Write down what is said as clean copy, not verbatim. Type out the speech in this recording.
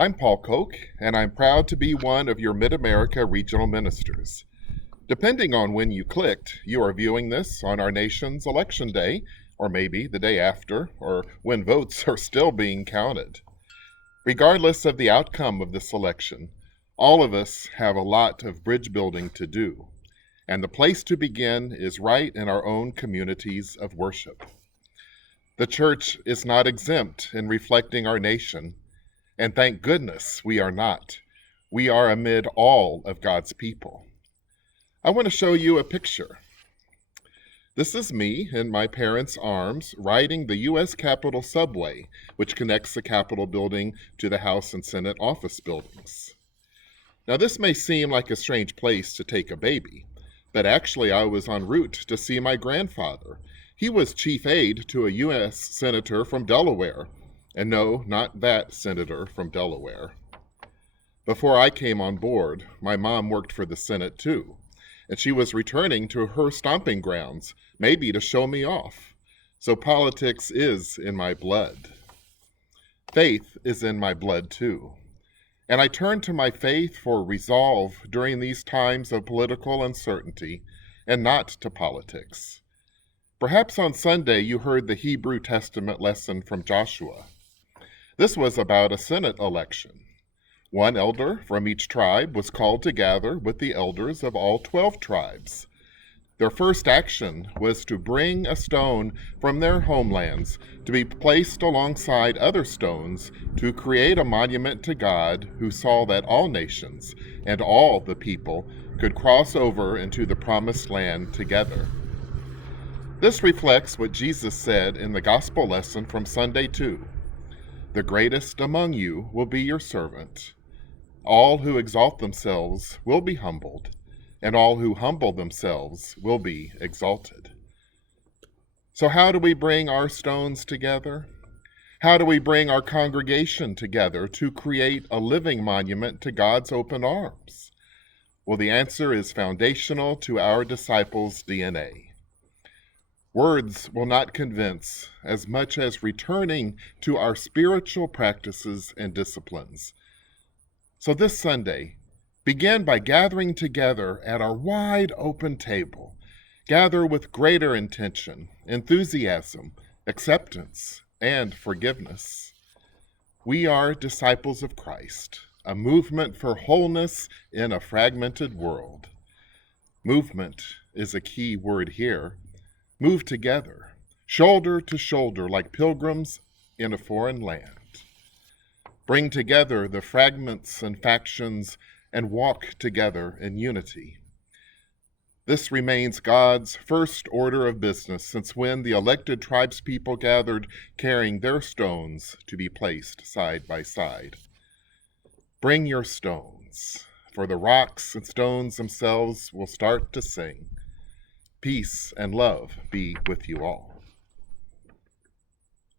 I'm Paul Koch, and I'm proud to be one of your Mid-America regional ministers. Depending on when you clicked, you are viewing this on our nation's election day, or maybe the day after, or when votes are still being counted. Regardless of the outcome of this election, all of us have a lot of bridge building to do, and the place to begin is right in our own communities of worship. The church is not exempt in reflecting our nation, and thank goodness we are not. We are amid all of God's people. I want to show you a picture. This is me in my parents' arms riding the U.S. Capitol subway, which connects the Capitol building to the House and Senate office buildings. Now, this may seem like a strange place to take a baby, but actually I was en route to see my grandfather. He was chief aide to a U.S. senator from Delaware, and no, not that senator from Delaware. Before I came on board, my mom worked for the Senate too, and she was returning to her stomping grounds, maybe to show me off. So politics is in my blood. Faith is in my blood too. And I turn to my faith for resolve during these times of political uncertainty, and not to politics. Perhaps on Sunday you heard the Hebrew Testament lesson from Joshua. This was about a Senate election. One elder from each tribe was called to gather with the elders of all 12 tribes. Their first action was to bring a stone from their homelands to be placed alongside other stones to create a monument to God who saw that all nations and all the people could cross over into the promised land together. This reflects what Jesus said in the gospel lesson from Sunday 2. The greatest among you will be your servant. All who exalt themselves will be humbled, and all who humble themselves will be exalted. So how do we bring our stones together? How do we bring our congregation together to create a living monument to God's open arms? Well, the answer is foundational to our disciples' DNA. Words will not convince as much as returning to our spiritual practices and disciplines. So this Sunday, begin by gathering together at our wide open table. Gather with greater intention, enthusiasm, acceptance, and forgiveness. We are disciples of Christ, a movement for wholeness in a fragmented world. Movement is a key word here. Move together, shoulder to shoulder like pilgrims in a foreign land. Bring together the fragments and factions and walk together in unity. This remains God's first order of business since when the elected tribespeople gathered carrying their stones to be placed side by side. Bring your stones, for the rocks and stones themselves will start to sing. Peace and love be with you all.